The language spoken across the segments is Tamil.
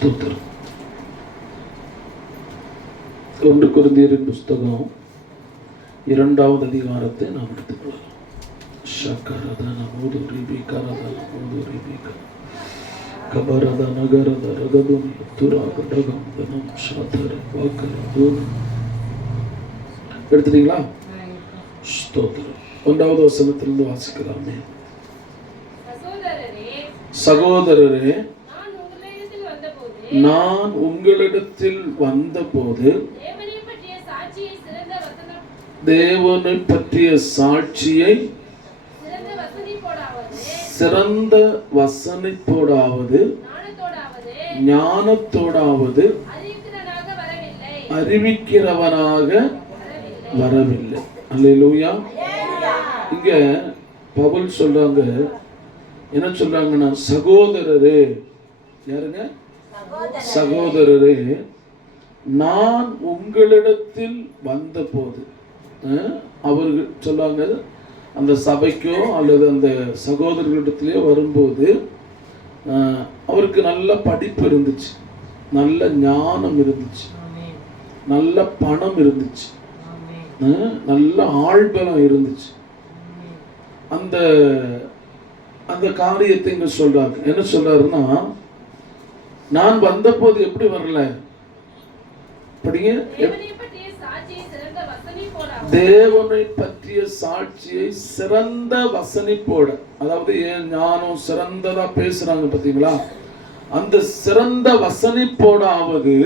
ஸ்தோத்திரம். 1 கொரிந்தியரின் புஸ்தகம் 2வது அதிகாரத்தை நாம் எடுத்துக்கொள்ளலாம். ஷக்கரதன மூதுரிபி கரதன மூதுரிபி கபரத நகரத ரகதுனி துராகரகம் தனம் ஷாதர வாக்கரதூன. எடுத்துட்டீங்களா? ஸ்தோத்திரம். 1வது வசனத்திலிருந்து வாசிக்கலாமே. சகோதரரே, நான் உங்களிடத்தில் வந்தபோது தேவனை பற்றிய சாட்சியை சிறந்த வசனிப்போடாவது ஞானத்தோடாவது அறிவிக்கிறவனாக வரவில்லை. அல்லேலூயா. இங்க பவுல் சொல்றாங்க, என்ன சொல்றாங்கன்னா, சகோதரரே. யாருங்க? சகோதரரே, நான் உங்களிடத்தில் வந்த போது. அவர்கள் சொல்றாங்க, அந்த சபைக்கோ அல்லது அந்த சகோதரர்களிடத்திலேயோ வரும்போது அவருக்கு நல்ல படிப்பு இருந்துச்சு, நல்ல ஞானம் இருந்துச்சு, நல்ல பணம் இருந்துச்சு, நல்ல ஆள்பலம் இருந்துச்சு. அந்த அந்த காரியத்தை இங்க சொல்றாங்க. என்ன சொல்றாருன்னா, நான் வந்த போது எப்படி வரல படிங்க. தேவனை பற்றிய சாட்சியை சிறந்த வசனிப்போட, அதாவது ஏன் ஞானம் சிறந்ததா பேசுறாங்க பாத்தீங்களா, அந்த சிறந்த வசனிப்போடாவது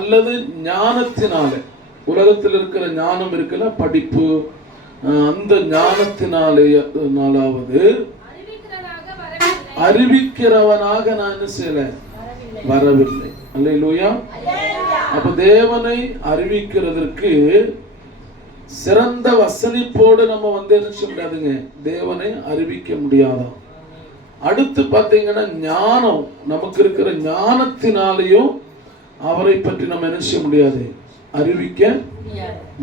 அல்லது ஞானத்தினால, உலகத்தில் இருக்கிற ஞானம் இருக்குல்ல, படிப்பு, அந்த ஞானத்தினாலாவது அறிவிக்கிறவனாக நான் என்ன செய்யல, வரவில்லை. அல்லேலூயா. அப்ப தேவனை அறிவிக்கிறதற்கு சிறந்த வசனிப்போடு நம்ம என்ன செய்ய முடியாதுங்க, தேவனை அறிவிக்க முடியாதான். அடுத்து பாத்தீங்கன்னா, ஞானம், நமக்கு இருக்கிற ஞானத்தினாலேயும் அவரை பற்றி நம்ம என்ன செய்ய முடியாது, அறிவிக்க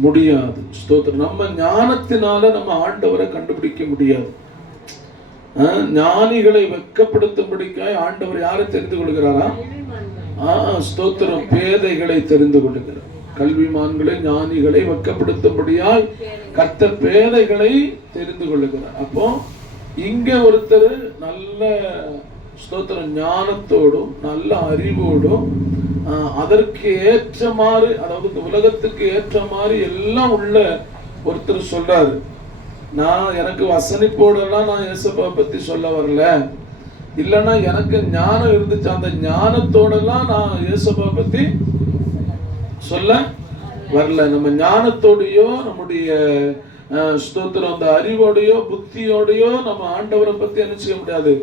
முடியாது. ஸ்தோத்திரம். நம்ம ஞானத்தினால நம்ம ஆண்டவரை கண்டுபிடிக்க முடியாது. ஞானிகளை வெட்கப்படுத்தும்படிக்காய் ஆண்டவர் யாரை தெரிந்து கொள்கிறாரா? ஸ்தோத்திரம். பேதைகளை தெரிந்து கொள்கிறார். கல்விமான்களை, ஞானிகளை வெட்கப்படுத்தும்படியாய் கர்த்தர் பேதைகளை தெரிந்து கொள்ளுகிறார். அப்போ இங்க ஒருத்தர் நல்ல ஸ்தோத்திரம் ஞானத்தோடும் நல்ல அறிவோடும் அதற்கு ஏற்ற மாதிரி, அதாவது இந்த உலகத்துக்கு ஏற்ற மாதிரி எல்லாம் உள்ள ஒருத்தர் சொல்றாரு, நான் எனக்கு வசனிப்போடலாம் நான் இயேசுவை பத்தி சொல்ல வரல, இல்லைன்னா எனக்கு ஞானம் இருந்துச்சு, அந்த ஞானத்தோடலாம் நான் இயேசுவை பத்தி சொல்ல வரல. நம்ம ஞானத்தோடையோ நம்முடைய ஸ்தோத்திரம் அந்த அறிவோடையோ புத்தியோடையோ நம்ம ஆண்டவரை பத்தி என்ன செய்ய முடியாது,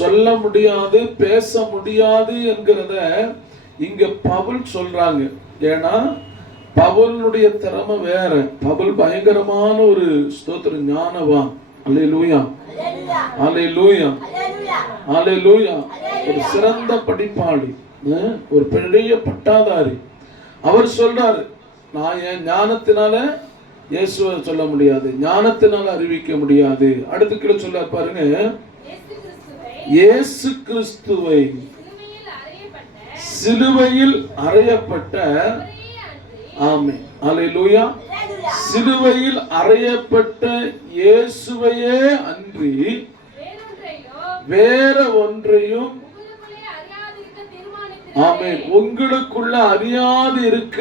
சொல்ல முடியாது, பேச முடியாது என்கிறத இங்க பவுல் சொல்றாங்க. ஏன்னா பவுலுடைய திறமை வேற. பவுல் பயங்கரமான ஒரு ஸ்தோத்திர ஞானவான். அல்லேலூயா, அல்லேலூயா, அல்லேலூயா. ஒரு சிறந்த படிப்பாளி, ஒரு பெரிய பட்டாதாரி. அவர் சொல்றாரு, நான் என் ஞானத்தினால இயேசுவை சொல்ல முடியாது, ஞானத்தினால அறிவிக்க முடியாது. அடுத்து கீழே சொல்ல பாருங்க, இயேசு கிறிஸ்துவை சிலுவையில் அறையப்பட்ட, ஆமென், அல்லேலூயா, சிலுவையில் அறையப்பட்ட இயேசுவையே அன்றி வேற ஒன்றையும், ஆமென், உங்களுக்குள்ள அறியாது இருக்க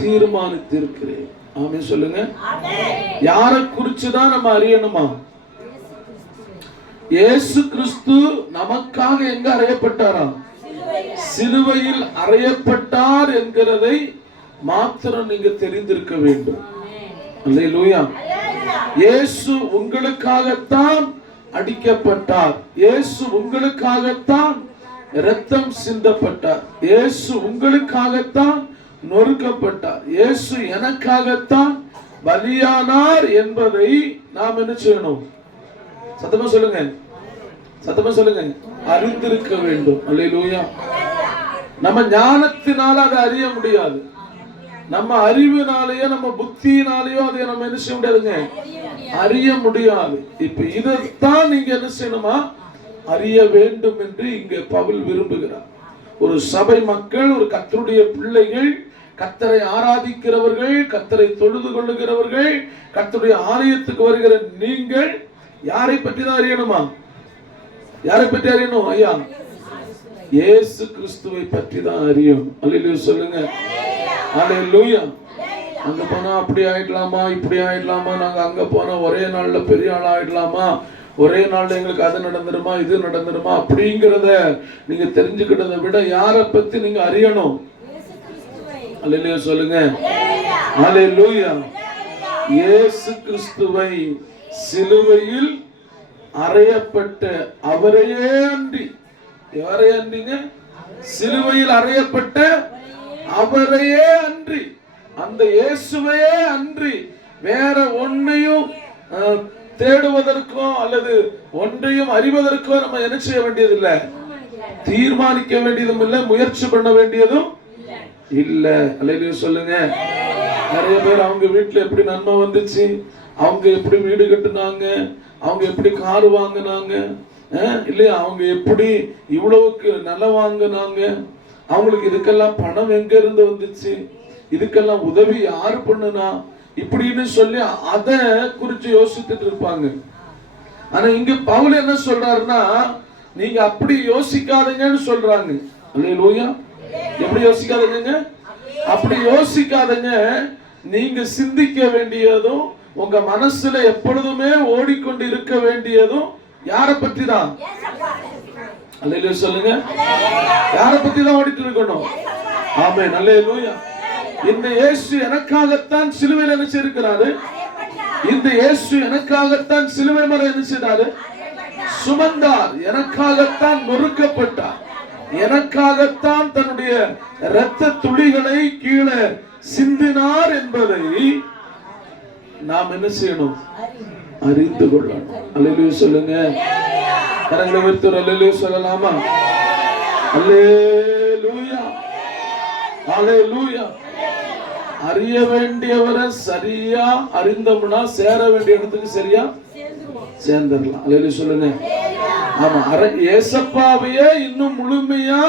தீர்மானித்திருக்கிறேன். ஆமென் சொல்லுங்க. யாரை குறிச்சுதான் நம்ம அறியணுமா? இயேசு கிறிஸ்து நமக்காக எங்க அறையப்பட்டாரா? சிலுவையில் அறையப்பட்டார் என்கிறதை மாத்திரம் நீங்க தெரிந்திருக்க வேண்டும். அல்லேலூயா. இயேசு உங்களுக்காகத்தான் அடிக்கப்பட்டார், இயேசு உங்களுக்காகத்தான் இரத்தம் சிந்தப்பட்டார், இயேசு உங்களுக்காகத்தான் நொறுக்கப்பட்டார், இயேசு எனக்காகத்தான் பலியானார் என்பதை நாம் என்ன செய்யணும்? சத்தமா சொல்லுங்க, சத்தமா சொல்லுங்க, அறிந்திருக்க வேண்டும். அல்லேலூயா. நம்ம ஞானத்தினால அதை அறிய முடியாது, நம்ம அறிவினாலேயோ நம்ம புத்தியினாலேயோ அதை நம்ம என்ன செய்ய முடியாதுங்க, அறிய முடியாது. இப்ப இதைத்தான் நீங்க என்ன செய்யணுமா, அறிய வேண்டும் என்று இங்கே பவுல் விரும்புகிறார். ஒரு சபை மக்கள், ஒரு கர்த்தருடைய பிள்ளைகள், கர்த்தரை ஆராதிக்கிறவர்கள், கர்த்தரை தொழுது கொள்ளுகிறவர்கள், கர்த்தருடைய ஆலயத்துக்கு வருகிற நீங்கள் யாரை பற்றி தான் அறியணுமா? யாரை பற்றி அறியணும் ஐயா? இயேசு கிறிஸ்துவை பற்றி தான் அறியும். அல்லேலூயா சொல்லுங்க. அல்லேலூயா. அங்க போனா அப்படி ஆயிடலாமா, இப்படி ஆயிடலாமா, நாங்க அங்க போனா ஒரே நாள்ல பெரிய ஆள் ஆயிடலாமா, ஒரே நாள்ல எங்களுக்கு அது நடந்துருமா, இது நடந்துருமா, அப்படிங்கிறத நீங்க தெரிஞ்சுக்கிட்டதை விட யாரை பத்தி நீங்க அறியணும்? அல்லேலூயா சொல்லுங்க. அல்லேலூயா. இயேசு கிறிஸ்துவை, சிலுவையில் அறையப்பட்ட அவரையே அன்றி, யாரையே அன்றிங்க? சிலுவையில் அறையப்பட்ட அவரையே அன்றி, அந்த இயேசுவையே அன்றி வேற ஒன்னையும் தேடுவதற்கோ அல்லது ஒன்றையும் அறிவதற்கோ நம்ம என்ன செய்ய வேண்டியதில்லை, தீர்மானிக்க வேண்டியதும் இல்லை, முயற்சி பண்ண வேண்டியதும் இல்ல. அல்லேலூயா சொல்லுங்க. நிறைய பேர் அவங்க வீட்டுல எப்படி நன்மை வந்துச்சு, அவங்க எப்படி வீடு கட்டுனாங்க, அவங்க எப்படி கார் வாங்கினாங்க இல்லையா, அவங்க எப்படி இவ்வளவுக்கு நிலம் வாங்கினாங்க, அவங்களுக்கு இதுக்கெல்லாம் பணம் எங்க இருந்து வந்துச்சு, இதுக்கெல்லாம் உதவி யாரு பண்ணுனா, இப்படின்னு சொல்லி அத குறிச்சு யோசித்துட்டு இருப்பாங்க. ஆனா இங்க பவுல் என்ன சொல்றாருன்னா, நீங்க அப்படி யோசிக்காதீங்கன்னு சொல்றாங்க. அல்லேலூயா. எப்படி யோசிக்காதீங்க? அப்படி யோசிக்காதீங்க. நீங்க சிந்திக்க வேண்டியதும் உங்க மனசுல எப்பொழுதுமே ஓடிக்கொண்டு இருக்க வேண்டியதும் யாரை பத்தி தான்? அல்லேலூயா சொல்லுங்க. யாரை பத்தி தான் ஓடிட்டு இருக்கணும்? ஆமென். அல்லேலூயா. இந்த இயேசு எனக்காகத்தான் சிலுவையில் என்ன செய்திருக்கிறாரு? இந்த இயேசு எனக்காகத்தான் சிலுவை மேல என்ன செய்தாரு? சுமந்தார். எனக்காகத்தான் நொறுக்கப்பட்டார். எனக்காகத்தான் தன்னுடைய இரத்த துளிகளை கீழே சிந்தினார் என்பதை நாம் என்ன செய்யணும்? அறிந்து கொள்ளணும். அல்லேலூயா சொல்லுங்க. கரங்களை உயர்த்தி அல்லேலூயா சொல்லலாமா? அல்லேலூயா. அல்லேலூயா. அறிய வேண்டியவரை சரியா அறிந்தோம்னா சேர வேண்டிய இடத்துக்கு சரியா சேர்ந்துடலாம். அல்லேலூயா சொல்லுங்க. ஆமா, ஏசப்பாவையே இன்னும் முழுமையா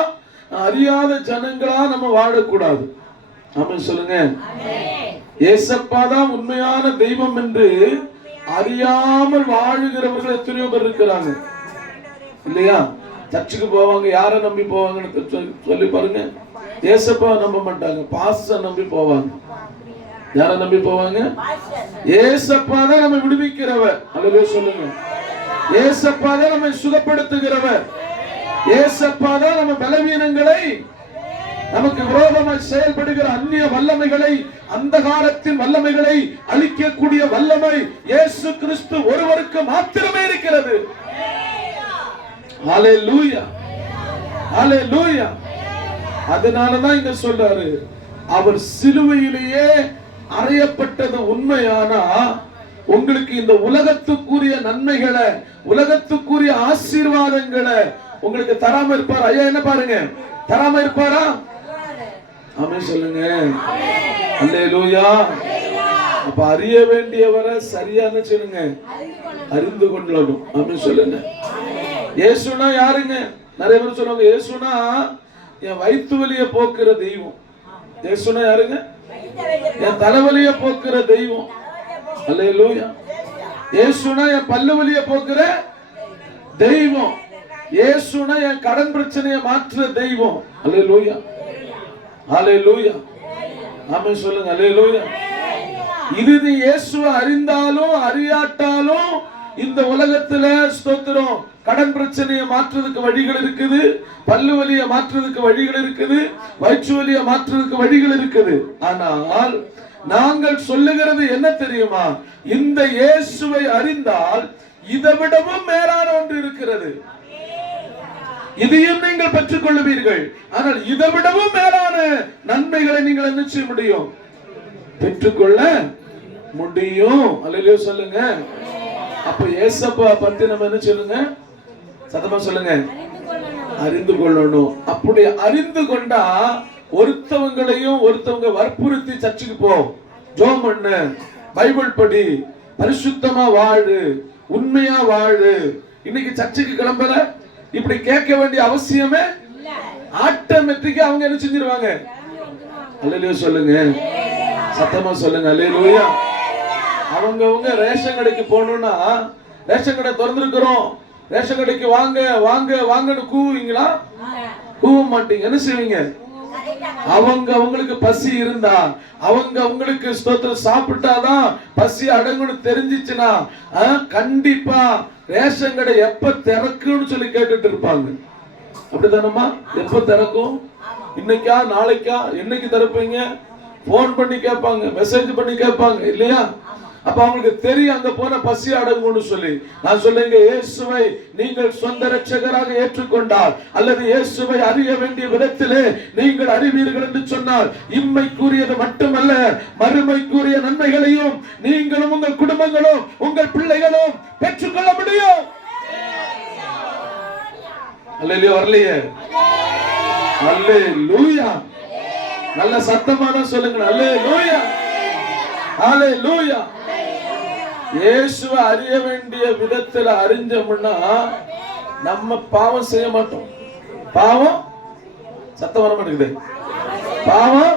அறியாத ஜனங்களா நம்ம வாழக்கூடாது. ஆமென் சொல்லுங்க. ஏசப்பா தான் உண்மையான தெய்வம் என்று அறியாமல் வாழுகிறவர்கள் எத்தனையோ பேர் இருக்கிறாங்க இல்லையா? சர்ச்சுக்கு போவாங்க, யாரை நம்பி போவாங்கன்னு சொல்லி பாருங்க. ஏசப்பா நம்ப மாட்டாங்க, பாஸ்டர் நம்பி போவாங்க. யாரை நம்பி போவாங்க? ஏசப்பா தான் நம்ம விடுவிக்கிறவர். அல்லேலூயா சொல்லுங்க. ஏசப்பா தான் நம்மை சுகப்படுத்துகிறவர். ஏசப்பா தான் நம்ம பலவீனங்களை, நமக்கு விரோதமாய் செயல்படுகிற அந்நிய வல்லமைகளை, அந்தகாரத்தின் வல்லமைகளை அழிக்கக்கூடிய வல்லமை இயேசு கிறிஸ்து ஒருவருக்கு மாத்திரமே இருக்கிறது. ஹல்லேலூயா. ஹல்லேலூயா. அதனாலதான் இங்க சொல்றாரு, அவர் சிலுவையிலேயே அறையப்பட்டது உண்மையானா உங்களுக்கு இந்த உலகத்துக்குரிய நன்மைகளை, உலகத்துக்குரிய ஆசீர்வாதங்களை உங்களுக்கு தராம இருப்பார். ஐயா என்ன பாருங்க, தராம இருப்பாரா? ஆமென் சொல்லுங்க. அல்லேலூயா. அப்ப அறிய வேண்டியவரை சரியான சொல்லுங்க, அறிந்து கொள்ளணும். ஆமென் சொல்லுங்க. இயேசுனா யாருங்க? நிறைய பேர் சொல்லுவாங்க, இயேசுனா என் வயிற்று வலியை போக்குற தெய்வம். இயேசுனா யாருங்க? என் தலைவலியை போக்குற தெய்வம். அல்லேலூயா. இயேசுனா என் பல்லு வலியை போக்குற தெய்வம். இயேசுனா என் கடன் பிரச்சனையை மாற்றுற தெய்வம். அல்லேலூயா. அல்லேலூயா. ஆமென் சொல்லுங்க. அல்லேலூயா. இது நீ இயேசுவை அறிந்தாலும் அறியாட்டாலும் இந்த உலகத்துல ஸ்தோத்திரம், கடன் பிரச்சனையை மாற்றுறதுக்கு வழிகள் இருக்குது, பல்லு வலியை மாற்றுறதுக்கு வழிகள் இருக்குது, வயிற்று வலியை மாற்றுறதுக்கு வழிகள் இருக்குது. ஆனால் நாங்கள் சொல்லுகிறது என்ன தெரியுமா? இந்த இயேசுவை அறிந்தால் இதை விடவும் மேலான ஒன்று இருக்கிறது. இதையும் நீங்கள் பெற்றுக் கொள்ளுவீர்கள். ஆனால் இதை விடவும் மேலான நன்மைகளை நீங்கள் என்ன செய்ய முடியும்? பெற்றுக்கொள்ள முடியும். அல்லேலூயா சொல்லுங்க. அப்ப ஏசப்பா பத்தி நம்ம என்ன சொல்லுங்க? சத்தமா சொல்லுங்க. அறிந்து கொள்ளணும். அப்படி அறிந்து கொண்டா ஒருத்தவங்களையும் ஒருத்தவங்க வற்புறுத்தி சர்ச்சுக்கு போ, ஜெபம் பண்ணு, பைபிள் படி, பரிசுத்தமா வாழு, உண்மையா வாழு. இன்னைக்கு சர்ச்சுக்கு கிளம்பல, இப்படி கேட்க வேண்டிய அவசியமே ஆட்டோமேட்டிக்கா அவங்க என்ன செஞ்சிருவாங்க. அல்லேலூயா சொல்லுங்க, சத்தமா சொல்லுங்க அல்லேலூயா. அவங்க ரேஷன் கடைக்கு போகணும்னா ரேஷன் கடை திறந்துருக்கிறோம், ரேஷன் கடைக்கு வாங்க வாங்க வாங்கன்னு கூவுவீங்களா? கூவ மாட்டீங்க. என்ன செய்வீங்க? அவங்களுக்கு பசி இருந்தா அவங்களுக்கு ஸ்தோத்திரம் சாப்பிட்டாதான் பசி அடங்குன்னு தெரிஞ்சிச்சுன்னா கண்டிப்பா ரேஷன் கடை எப்ப திறக்குன்னு சொல்லி கேட்டுட்டு இருப்பாங்க. அப்படித்தானம்மா? எப்ப திறக்கும்? இன்னைக்கா நாளைக்கா? என்னைக்கு திறப்பீங்க? போன் பண்ணி கேட்பாங்க, மெசேஜ் பண்ணி கேட்பாங்க இல்லையா? அப்ப அவங்களுக்கு தெரியும் அங்க போன பசி அடங்கும்னு சொல்லி. நான் சொல்லுங்க, இயேசுவை நீங்கள் சொந்த இரட்சகராக ஏற்றுக்கொண்டால் அல்லது இயேசுவை அறிய வேண்டிய விதத்திலே நீங்கள் அறிவீர்கள் என்று சொன்னால் இம்மைக்குரியது மட்டுமல்ல மறுமைக்குரிய நன்மைகளையும் நீங்களும் உங்கள் குடும்பங்களும் உங்கள் பிள்ளைகளும் பெற்றுக்கொள்ள முடியும். அல்லேலூயா வரலையே? அல்லேலூயா. நல்ல சத்தமான சொல்லுங்க அல்லேலூயா, அல்லேலூயா. இயேசுவை அறிய வேண்டிய விதத்துல அறிஞ்சோம்னா நம்ம பாவம் செய்ய மாட்டோம். பாவம் சத்தம் வர மாட்டேங்குது. பாவம்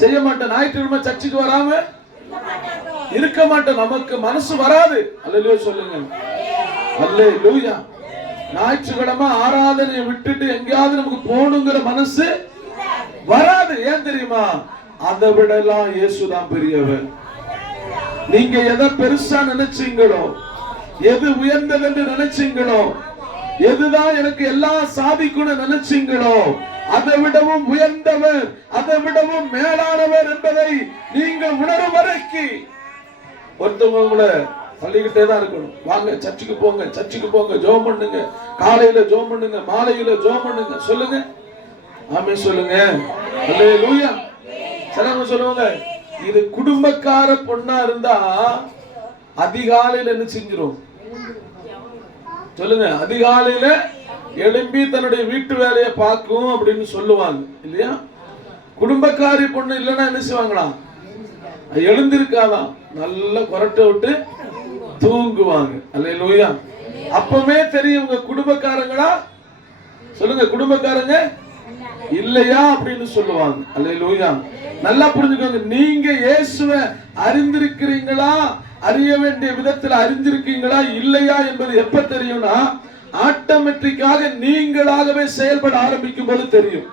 செய்ய மாட்டோம். ஞாயிற்றுக்கிழமை சர்ச்சுக்கு வராம இருக்க மாட்டோம். நமக்கு மனசு வராது. அல்லேலூயா சொல்லுங்க அல்லேலூயா. ஞாயிற்றுக்கிழமை ஆராதனையை விட்டுட்டு எங்கேயாவது நமக்கு போகணுங்கிற மனசு வராது. ஏன் தெரியுமா? அதை விடலாம் இயேசுதான் பெரியவர். நீங்க எதை பெருசா நினைச்சீங்களோ, எது உயர்ந்தது என்று நினைச்சீங்களோ, எதுதான் எனக்கு எல்லாம் சாதிக்கணும்னு நினைச்சீங்களோ அதை விடவும் உயர்ந்தவர், அதை விடவும் மேலானவர் என்பதை நீங்கள் உணரும் வரைக்கும் ஒருத்தவங்க உங்களை தள்ளிக்கிட்டே தான் இருக்கணும். வாங்க சர்ச்சுக்கு போங்க, சர்ச்சுக்கு போங்க, ஜெபம் பண்ணுங்க, காலையில ஜெபம் பண்ணுங்க, மாலையில ஜெபம் பண்ணுங்க. சொல்லுங்க ஆமென் சொல்லுங்க அல்லேலூயா. சிலவங்க சொல்லுவாங்க, இது குடும்பக்கார பொண்ணா இருந்தா அதிகாலையில என்ன செஞ்சிரும்? சொல்லுங்க, அதிகாலையில எழும்பி தன்னுடைய வீட்டு வேலையை பார்க்கும் அப்படின்னு சொல்லுவாங்க இல்லையா? குடும்பக்காரி பொண்ணு இல்லைன்னா என்ன செய்வாங்களா? எழுந்திருக்காதான், நல்லா கொரட்டை விட்டு தூங்குவாங்க. அல்லேலூயா. அப்பவே தெரியும் உங்க குடும்பக்காரங்களா? சொல்லுங்க, குடும்பக்காரங்க இல்லையா அப்படின்னு சொல்லுவாங்க. அல்லேலூயா. நல்லா புரிஞ்சுக்கோங்க, நீங்க இயேசுவை அறிந்திருக்கிறீங்களா, அறிய வேண்டிய விதத்தில் அறிந்திருக்கீங்களா இல்லையா என்பது எப்ப தெரியும்னா ஆட்டோமேட்டிக்காக நீங்களாகவே செயல்பட ஆரம்பிக்கும் போது தெரியும்.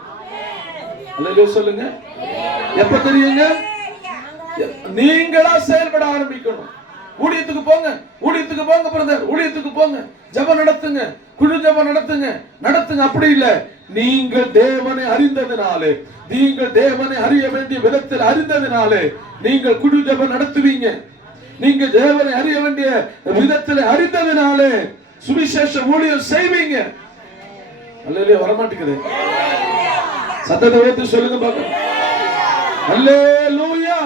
அல்லேலூயா சொல்லுங்க. எப்ப தெரியுங்க? நீங்களா செயல்பட ஆரம்பிக்கணும். ஊழியத்துக்கு போங்க, ஊழியத்துக்கு போங்க பிரதர், ஊழியத்துக்கு போங்க, ஜெபம் நடத்துங்க, குழு ஜெபம் நடத்துங்க, நடத்துங்க. அப்படி இல்ல, நீங்கள் தேவனை அறிந்ததினாலே, நீங்கள் தேவனை அறிய வேண்டிய விதத்தில் அறிந்ததினாலே நீங்கள் குழு ஜெபம் நடத்துவீங்க. நீங்க தேவனை அறிய வேண்டிய விதத்தில் அறிந்ததினாலே சுவிசேஷ ஊழியம் செய்வீங்க. அல்லேலூயா வரமாட்டேங்குது. சத்தத்தை உயர்த்தி சொல்லுங்க பாக்கலாம். அல்லேலூயா.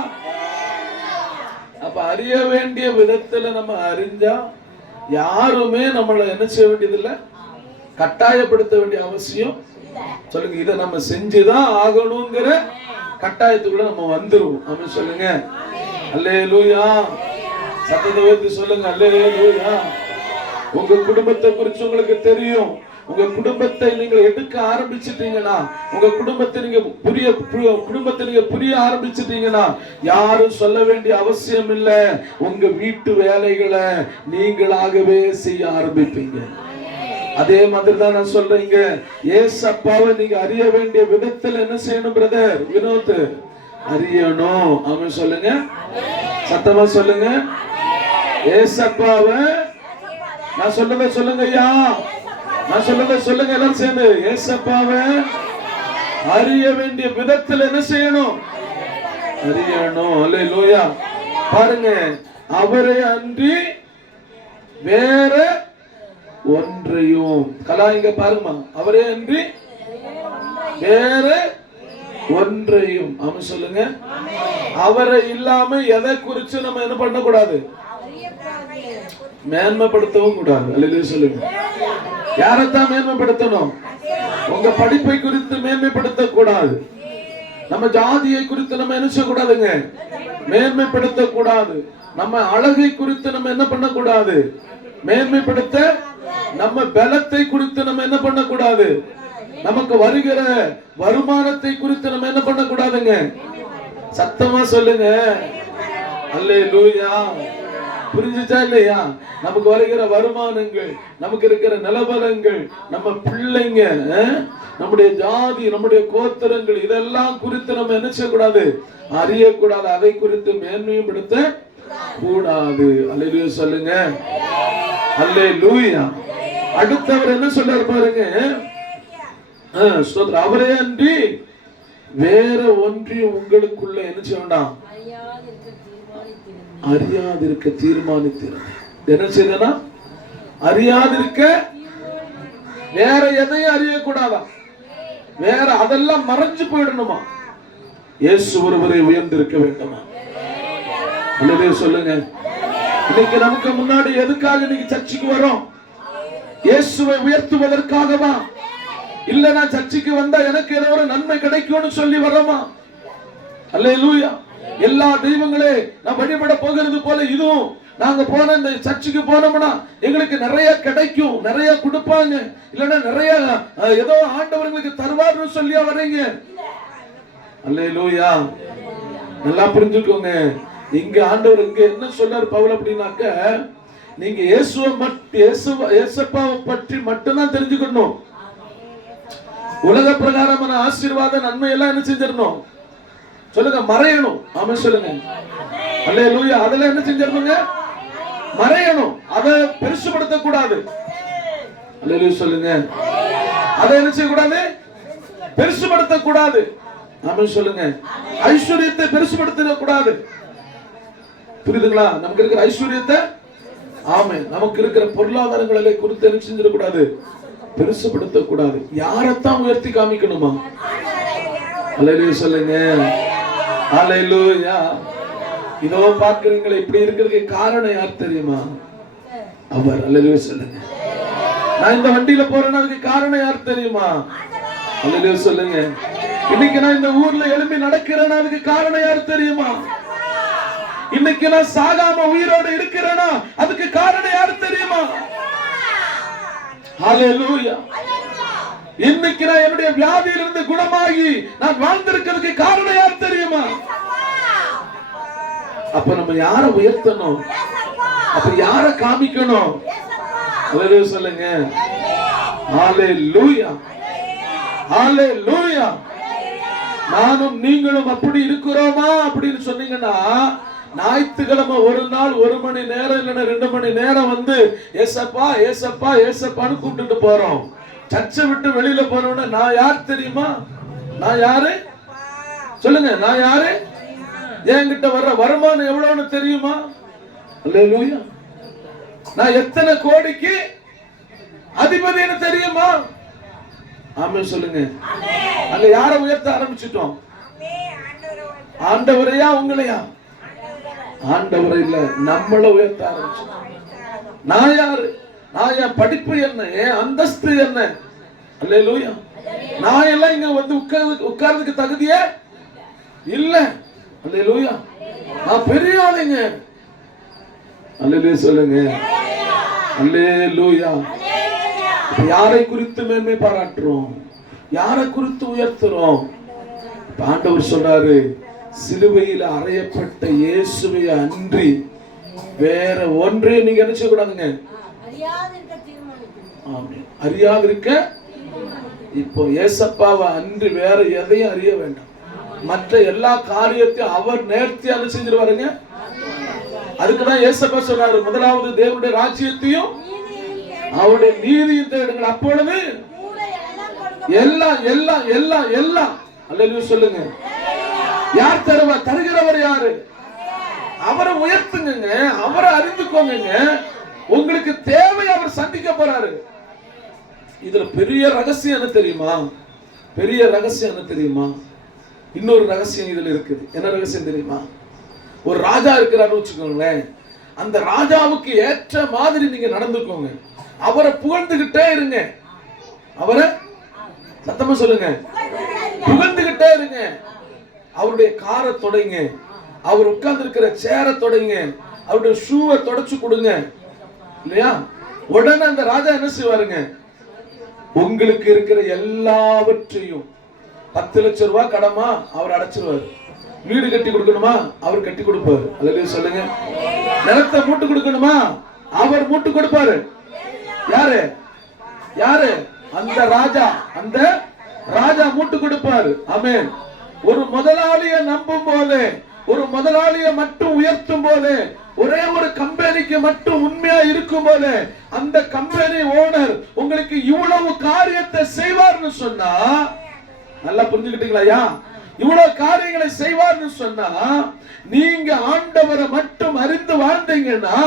அப்ப அறிய வேண்டிய விதத்துல நம்ம அறிஞ்சா யாருமே நம்மளை என்ன செய்ய வேண்டியது இல்ல, கட்டாயப்படுத்த வேண்டிய அவசியம். சொல்லுங்க, இதை நம்ம செஞ்சுதான் ஆகணுங்கிற கட்டாயத்துக்குள்ள நம்ம வந்துருவோம். ஆமென் சொல்லுங்க அல்லேலூயா. சத்தத்தை உயர்த்தி சொல்லுங்க அல்லேலூயா. உங்க குடும்பத்தை குறித்து உங்களுக்கு தெரியும். உங்க குடும்பத்தை நீங்க எடுக்க ஆரம்பிச்சிட்டீங்கன்னா, உங்க குடும்பத்தை நீங்க புரிய ஆரம்பிச்சிட்டீங்கன்னா யாரும் சொல்ல வேண்டிய அவசியம் இல்ல. உங்க வீட்டு வேலைகளை நீங்களாகவே செய்ய ஆரம்பிப்பீங்க. அதே மாதிரி தான் நான் சொல்றேங்க, ஏசப்பாவை நீங்க அறிய வேண்டிய விதத்தில் என்ன செய்யணும் பிரதர் வினோத்? அறியணும். ஆமென் சொல்லுங்க, சத்தமா சொல்லுங்க. ஏசப்பாவை நான் சொல்லுங்க, சொல்லுங்க ஐயா, நான் சொல்லுங்க, சொல்லுங்க எல்லாரும் சேர்ந்து. ஏசப்பாவை அறிய வேண்டிய விதத்தில் என்ன செய்யணும்? அறியணும். அல்லேலூயா. பாருங்க, அவரை அன்றி வேற ஒன்றையும் கலாயிங்க பாருமா, அவரே அன்றி வேற ஒன்றையும். ஆமென் சொல்லுங்க. அவரை இல்லாம எதை குறிச்சு நம்ம என்ன பண்ண கூடாது? மேன்மைப்படுத்தவும் கூடாது. அல்லேலூயா சொல்லுங்க. யாரைத்தான் மேன்மைப்படுத்தணும்? உங்க படிப்பை குறித்து மேன்மைப்படுத்த கூடாது. நம்ம ஜாதியை குறித்து நம்ம என்ன செய்ய கூடாதுங்க? மேன்மைப்படுத்த கூடாது. நம்ம அழகை குறித்து நம்ம என்ன பண்ண கூடாது? மேன்மைப்படுத்த, நம்ம பலத்தை குறித்து நம்ம என்ன பண்ணக்கூடாது, நமக்கு வருகிற வருமானத்தை குறித்து நம்ம என்ன பண்ணக்கூடாதுங்க. சத்தமா சொல்லுங்க. அல்லேலூயா. புரிஞ்சுச்சா இல்லையா? நமக்கு வருகிற வருமானங்கள், நமக்கு இருக்கிற நிலபலங்கள், நம்ம பிள்ளைங்க, நம்முடைய ஜாதி, நம்முடைய கோத்திரங்கள், இதெல்லாம் குறித்து நம்ம என்ன செய்யக்கூடாது, அறியக்கூடாது. அதை குறித்து மேன்மைப்படுத்த கூடாது. அல்லேலூயா சொல்லுங்க. அல்லேலூயா. அடுத்தவர் என்ன சொல்றாரு பாருங்க. அவரே அன்றி வேற ஒன்றி உங்களுக்குள்ள என்ன செய்ய வேண்டாம், அறியாதிருக்க தீர்மானித்திருங்க. என்ன செய்யணும்னா, அறியாதிருக்க, வேற எதையும் அறியக்கூடாதா, வேற அதெல்லாம் மறைஞ்சு போயிடணுமா. இயேசு ஒருவரை உயர்ந்திருக்க வேண்டுமா. அல்லேலூயா சொல்லுங்க. இன்னைக்கு நமக்கு முன்னாடி எதுக்காக இன்னைக்கு சர்ச்சுக்கு வரோம்? இயேசுவை உயர்த்துவதற்காகவா? இல்ல நான் சர்ச்சுக்கு வந்தா எனக்கு ஏதோ ஒரு நன்மை கிடைக்கும்னு சொல்லி வரோமா? அல்லேலூயா. எல்லா தெய்வங்களே நான் வழிபட போகிறது போல இதுவும் நாங்க போன இந்த சர்ச்சுக்கு போனோம்னா எங்களுக்கு நிறைய கிடைக்கும், நிறைய கொடுப்பாங்க, இல்லன்னா நிறைய ஏதோ ஆண்டவர்களுக்கு தருவார்னு சொல்லியா வர்றீங்க. அல்லேலூயா. நல்லா புரிஞ்சுக்கோங்க. இங்க ஆண்டவர் இங்க என்ன சொல்றாரு பவுல் அப்படின்னாக்க, நீங்க இயேசுப்பாவை பற்றி மட்டும்தான் தெரிஞ்சுக்கணும். உலக பிரகாரமான ஆசீர்வாத நன்மை எல்லாம் என்ன செஞ்சிடணும் சொல்லுங்க, மறையணும். ஆமா சொல்லுங்க. அல்லேலூயா. அதெல்லாம் என்ன செஞ்சிடணுங்க, மறையணும். அதை பெருசுபடுத்த கூடாது. அல்லேலூயா சொல்லுங்க. அதை என்ன செய்யக்கூடாது, பெருசுபடுத்த கூடாது. ஆமா சொல்லுங்க. ஐஸ்வர்யத்தை பெருசுபடுத்த கூடாது. புரியுதுங்களா? நமக்கு இருக்கிற ஐஸ்வர்யத்தை, ஆமே, நமக்கு இருக்கிற பொருளாதாரங்களை குறித்து என்ன செஞ்சிடக்கூடாது, பெருசுபடுத்த கூடாது. யாரைத்தான் உயர்த்தி காமிக்கணுமா? அல்லேலூயா சொல்லுங்க. அல்லேலூயா. இதோ பார்க்கிறீங்களே, இப்படி இருக்கிறதுக்கு காரணம் யார் தெரியுமா? அவர். அல்லேலூயா சொல்லுங்க. நான் இந்த வண்டியில போறேன்னா அதுக்கு காரணம் யார் தெரியுமா? அல்லேலூயா சொல்லுங்க. இன்னைக்கு நான் இந்த ஊர்ல எழும்பி நடக்கிறேன்னா அதுக்கு காரணம் யார் தெரியுமா? இன்னைக்கு நான் சாகாம உயிரோடு இருக்கிறேன்னா அதுக்கு காரணம் யார் தெரியுமா? ஹல்லேலூயா. இன்னைக்கு நான் என்னுடைய வியாதியிலிருந்து குணமாகி நான் வாழ்ந்திருக்கிறதுக்கு காரணம் யார் தெரியுமா? அப்ப நம்ம யாரை உயர்த்தணும், அப்ப யாரை காமிக்கணும்? ஹல்லேலூயா சொல்லுங்க. ஹல்லேலூயா. ஹல்லேலூயா. நானும் நீங்களும் அப்படி இருக்கிறோமா அப்படின்னு சொன்னீங்கன்னா, ஞாயிற்றுக்கிழமை ஒரு நாள் 1 மணி நேரம் இல்லைன்னா 2 மணி நேரம் வந்து ஏசப்பா ஏசப்பா ஏசப்பான்னு கூப்பிட்டு போறோம். சர்ச்சை விட்டு வெளியில போறோம்னா நான் யார் தெரியுமா? நான் யாரு சொல்லுங்க. நான் யாரு? என்கிட்ட வர்ற வருமானம் எவ்வளவுன்னு தெரியுமா? அல்லேலூயா. நான் எத்தனை கோடிக்கு அதிபதின்னு தெரியுமா? ஆமென் சொல்லுங்க. அங்க யாரை உயர்த்த ஆரம்பிச்சிட்டோம்? ஆண்டவரையா உங்களையா? ஆண்டவரை இல்ல, நம்மள உயர்த்த ஆரம்பிச்சிட்டோம். நான் யாரு? நான் என் படிப்பு என்ன, என் அந்தஸ்து என்ன? அல்லேலூயா. நான் எல்லாம் இங்க வந்து உட்கார்றதுக்கு தகுதியே இல்ல. அல்லேலூயா. நான் பெரிய ஆளுங்க. அல்லேலூயா சொல்லுங்க. அல்லேலூயா. யாரை குறித்து மேன்மை பாராட்டுறோம்? யாரை குறித்து உயர்த்துறோம்? ஆண்டவர் சொல்றாரு, சிலுவையில் அறையப்பட்ட இயேசுவை அன்றி வேற ஒன்றே நீங்க என்ன செய்ய கூடாதுங்க. அறியாதிருக்க. இப்போ ஏசப்பாவை அன்றி வேற எதையும் அறிய வேண்டாம். மற்ற எல்லா காரியத்தையும் அவர் நேர்த்தியா செஞ்சிருவாருங்க. அதுக்குதான் ஏசப்பா சொன்னாரு, முதலாவது தேவனுடைய ராஜ்யத்தையும் அவருடைய நீதியும் தேடுங்கள், அப்பொழுது எல்லாம் எல்லாம் எல்லாம் எல்லாம். அல்லேலூயா சொல்லுங்க. யார் தருவா? தருகிறவர் யாரு? அவரை உயர்த்துங்க, அவரை அறிந்துக்கோங்க. உங்களுக்கு தேவை அவர் சந்திக்க போறாரு. இதுல பெரிய ரகசியம் என்ன தெரியுமா? பெரிய ரகசியம் என்ன தெரியுமா? இன்னொரு ரகசியம் இதுல இருக்குது. என்ன ரகசியம் தெரியுமா? ஒரு ராஜா இருக்கிறாருன்னு வச்சுக்கோங்களேன். அந்த ராஜாவுக்கு ஏற்ற மாதிரி நீங்க நடந்துக்கோங்க. அவரை புகழ்ந்துகிட்டே இருங்க. அவரை சத்தமா சொல்லுங்க, புகழ்ந்துகிட்டே இருங்க. அவருடைய காரை தொடைங்க, அவர் உட்கார்ந்து இருக்கிற சேரை தொடைங்க, அவருடைய ஷூவை தொடச்சு கொடுங்க. இல்லையா? உடனே அந்த ராஜா என்ன செய்வாருங்க, உங்களுக்கு இருக்கிற எல்லாவற்றையும் 10 லட்சம் ரூபாய் கடமா அவர் அடைச்சிருவாரு. வீடு கட்டி கொடுக்கணுமா அவர் கட்டி கொடுப்பாரு. அல்லேலூயா சொல்லுங்க. நிலத்தை மூட்டு கொடுக்கணுமா அவர் மூட்டு கொடுப்பாரு. யாரு யாரு? அந்த ராஜா. அந்த ராஜா மூட்டு கொடுப்பாரு. ஆமென். ஒரு முதலாளியை நம்பும் போது, ஒரு முதலாளியை மட்டும் உயர்த்தும் போது, ஒரே ஒரு கம்பெனிக்கு மட்டும் உண்மையா இருக்கும் போது, அந்த கம்பெனி ஓனர் உங்களுக்கு இவ்வளவு காரியத்தை செய்வார்னு சொன்னா, நல்லா புரிஞ்சுக்கிட்டீங்களா? இவ்வளவு காரியங்களை செய்வார்னு சொன்னா, நீங்க ஆண்டவரை மட்டும் அறிந்து வாழ்ந்தீங்கன்னா,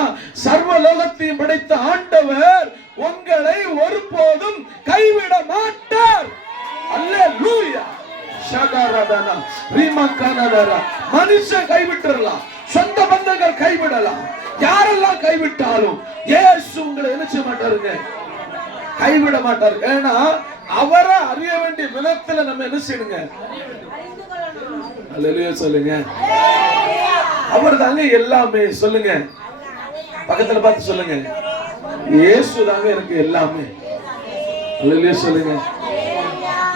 சர்வ லோகத்தையும் படைத்த ஆண்டவர் உங்களை ஒருபோதும் கைவிட மாட்டார். அல்லேலூயா. ஷகரதனா ரீமகனதரா. மனுஷன் கைவிட்டுறலாம், சொந்த பந்தங்கள் கைவிடலாம், யாரெல்லாம் கைவிட்டாலும் இயேசு உங்களை என்ன செய்ய மாட்டாருங்க, கைவிட மாட்டாரு. ஏன்னா அவரை அறிய வேண்டிய விதத்துல நம்ம என்ன செய்யணுங்க, அல்லேலூயா சொல்லுங்க. அவர் தாங்க எல்லாமே. சொல்லுங்க, பக்கத்துல பார்த்து சொல்லுங்க, இயேசு தாங்க எனக்கு எல்லாமே. அல்லேலூயா சொல்லுங்க.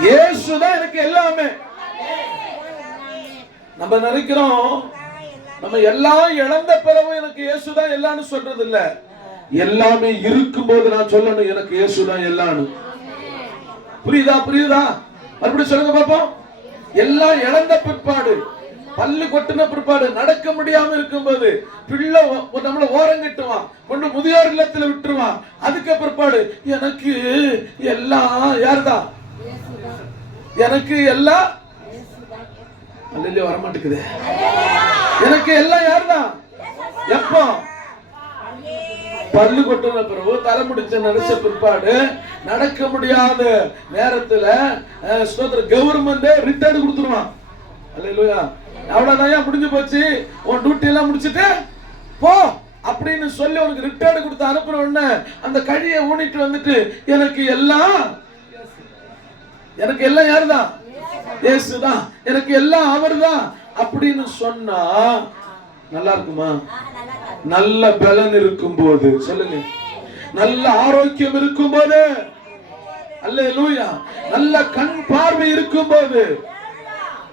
இயேசு தான் எனக்கு எல்லாமே. நம்ம நினைக்கிறோம் நம்ம எல்லாம் இழந்த பிறகு எனக்கு இயேசு தான் எல்லாம்னு சொல்றது இல்ல. எல்லாமே இருக்கும்போது நான் சொல்லணும் எனக்கு இயேசு தான் எல்லாம்னு. புரியுதா? புரியுதா? மறுபடியும் சொல்லுங்க பாப்போம். எல்லாம் இழந்த பிற்பாடு, பல்லு கொட்டின பிற்பாடு, நடக்க முடியாம இருக்கும்போது, பிள்ளை நம்மள ஓரம் கட்டுவான், கொண்டு முதியோர் இல்லத்துல விட்டுருவான். அதுக்கு பிற்பாடு எனக்கு எல்லாம் யாருதான், எனக்கு எல்லாம் வர மாட்டேங்குது. எனக்கு எல்லாம் யாருதான்? எப்போ? பல்லு கொட்டின பிறகு, தலை முடிச்ச நினைச்ச பிற்பாடு, நடக்க முடியாத நேரத்துல கவர்மெண்ட் ரிட்டர்ன் கொடுத்துருவான். அல்லேலூயா. அவ்வளவுதான், முடிஞ்சு போச்சு, உன் டியூட்டி எல்லாம் முடிச்சுட்டு போ அப்படின்னு சொல்லி உனக்கு ரிட்டர்ன் கொடுத்து அனுப்புற உடனே அந்த கழியை ஊனிட்டு வந்துட்டு எனக்கு எல்லாம் யாருதான்? இயேசுதான். எனக்கு எல்லாம் அவர்தான் அப்படின்னு சொன்னா நல்லா இருக்குமா? நல்ல பலன் இருக்கும் போது, சொல்லுங்க, நல்ல ஆரோக்கியம் இருக்கும் போது, அல்லேலூயா, நல்ல கண் பார்வை இருக்கும் போது,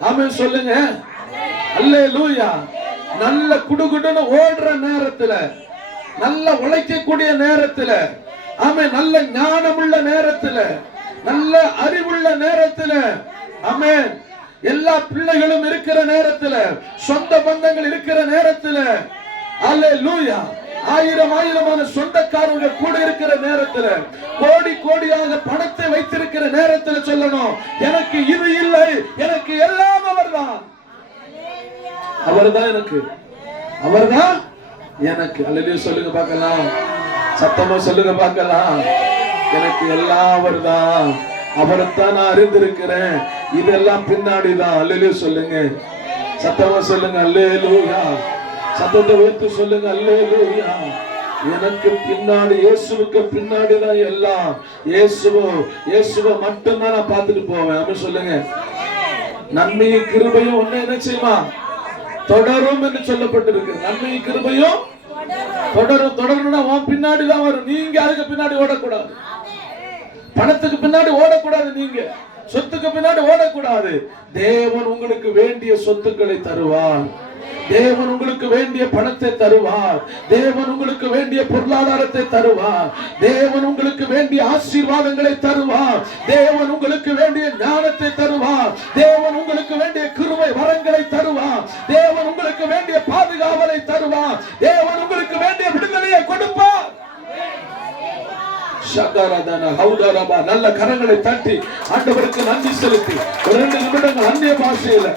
ஆமென் சொல்லுங்க, அல்லேலூயா, நல்ல குடுகுடுன்னு ஓடுற நேரத்துல, நல்ல உழைக்கக்கூடிய நேரத்துல, ஆமென், நல்ல ஞானமுள்ள நேரத்துல, நல்ல அறிவுள்ள நேரத்துல, ஆமென், எல்லா பிள்ளைகளும் இருக்கிற நேரத்துல, சொந்த பந்தங்கள் இருக்கிற நேரத்துல, அல்லேலூயா, ஆயிரமான சொந்தக்காரர்கள் கூட இருக்கிற நேரத்துல, கோடி கோடியாக பணத்தை வைத்திருக்கிற நேரத்துல சொல்லணும், எனக்கு இது இல்லை, எனக்கு எல்லாம் அவர்தான். அவர்தான் எனக்கு, அவர்தான் எனக்கு. அல்லேலூயா சொல்லுங்க பார்க்கலாம், சத்தமா சொல்லுங்க பார்க்கலாம். எனக்கு எல்லாம் அவர்தான், அவரைத்தான் நான் அறிந்திருக்கிறேன், இதெல்லாம் பின்னாடிதான். அல்லேலூயா சொல்லுங்க, சத்தமா சொல்லுங்க, அல்லேலூயா, சத்தத்தை வைத்து சொல்லுங்க, அல்லேலூயா. எனக்கு பின்னாடி, இயேசுவுக்கு பின்னாடிதான் எல்லாம். இயேசுவை மட்டும் தான் நான் பார்த்துட்டு போவேன். அப்படி சொல்லுங்க. நன்மையும் கிருபையும் ஒண்ணு என்ன செய்யுமா? தொடரும் என்று சொல்லப்பட்டிருக்கு. நன்மையும் கிருபையும் தொடரும். தொடரணும்னா உன் பின்னாடிதான் வரும். நீங்க அதுக்கு பின்னாடி ஓடக்கூடாது. பணத்துக்கு பின்னாடி ஓடக்கூடாது. நீங்க சொத்துக்கு பின்னாடி ஓடக்கூடாது. தேவன் உங்களுக்கு வேண்டிய சொத்துக்களை தருவார். தேவன் உங்களுக்கு வேண்டிய பணத்தை தருவார். தேவன் உங்களுக்கு வேண்டிய பொருளாதாரத்தை தருவார். தேவன் உங்களுக்கு வேண்டிய ஆசீர்வாதங்களை தருவார். தேவன் உங்களுக்கு வேண்டிய ஞானத்தை தருவார். தேவன் உங்களுக்கு வேண்டிய கிருபை வரங்களை தருவார். தேவன் உங்களுக்கு வேண்டிய பாதுகாவலை தருவார். தேவன் உங்களுக்கு வேண்டிய விடுதலையை கொடுப்பார். நல்ல கரங்களை தட்டி ஆண்டவருக்கு நன்றி செலுத்தி 2 நிமிடங்கள் அந்நிய பாஷையில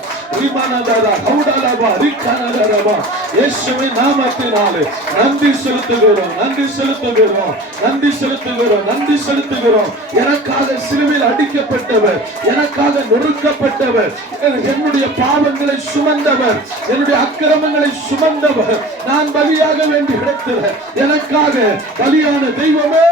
இயேசுவின் நாமத்தினாலே நன்றி செலுத்துகிறோம், நன்றி செலுத்துகிறோம், நன்றி செலுத்துகிறோம், நன்றி செலுத்துகிறோம். எனக்காக சிலுவையில் அடிக்கப்பட்டவர், எனக்காக நொறுக்கப்பட்டவர், என்னுடைய பாவங்களை சுமந்தவர், என்னுடைய அக்கிரமங்களை சுமந்தவர், நான் பலியாக வேண்டிய இடத்துல எனக்காக பலியான தெய்வமே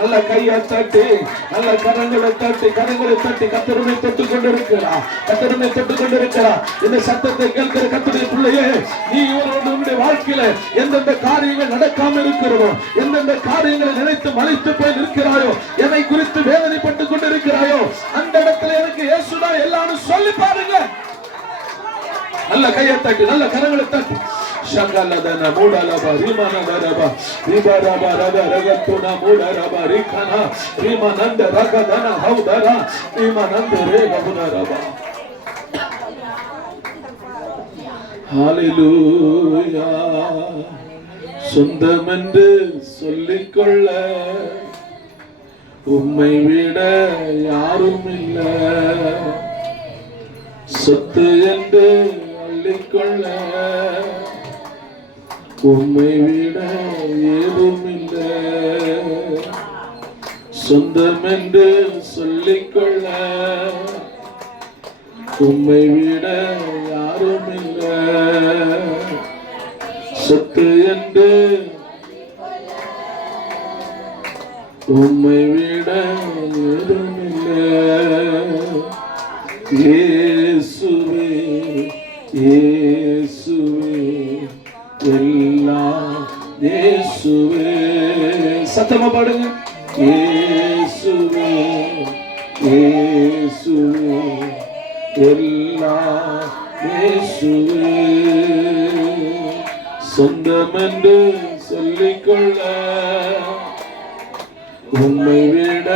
நல்ல கையை தட்டி, நல்ல கரங்களை தட்டி, கரங்களை தட்டி கர்த்தருமை தொட்டு கொண்டிருக்கிறார். கர்த்தருமை தொட்டு கொண்டிருக்கிறார். இந்த சத்தத்தை கேட்கிற கர்த்தருடைய பிள்ளையே, நீ உன்னுடைய வாழ்க்கையில எந்தெந்த காரியங்கள் நடக்காம இருக்கிறதோ, எந்தெந்த காரியங்களை நினைத்து மலைத்து போய் இருக்கிறாயோ, என்னை குறித்து வேதனைப்பட்டு கொண்டிருக்கிறாயோ, அந்த இடத்துல எனக்கு இயேசுதான் எல்லாரும் சொல்லி பாருங்க. நல்ல கையை தட்டி, நல்ல கரங்களை தட்டி. Shangaladana Mudalaba Rimanandaraba Ribaraba Rada Ragatuna Mudaraba Rikana Rimananda Rakadana Haudara Rimananda Regabudaraba. Hallelujah. சொந்தமென்று சொல்லிக்கொள்ள உம்மை விட யாரும் இல்லை. சொத்து என்று அள்ளிக்கொள்ள உம்மை விட ஏதும் இல்லை. சொந்தம் என்று சொல்லிக்கொள்ள உம்மை விட யாரும் இல்லை. சொத்து என்று உம்மை விட ஏதும் இல்லை. இயேசுவே இயேசுவே எல்லாம் இயேசுவே. சத்தமா பாடுங்க. இயேசுவே இயேசுவே எல்லாம் இயேசுவே. சொந்தம் என்று சொல்லிக்கொள்ள உம்மை விட.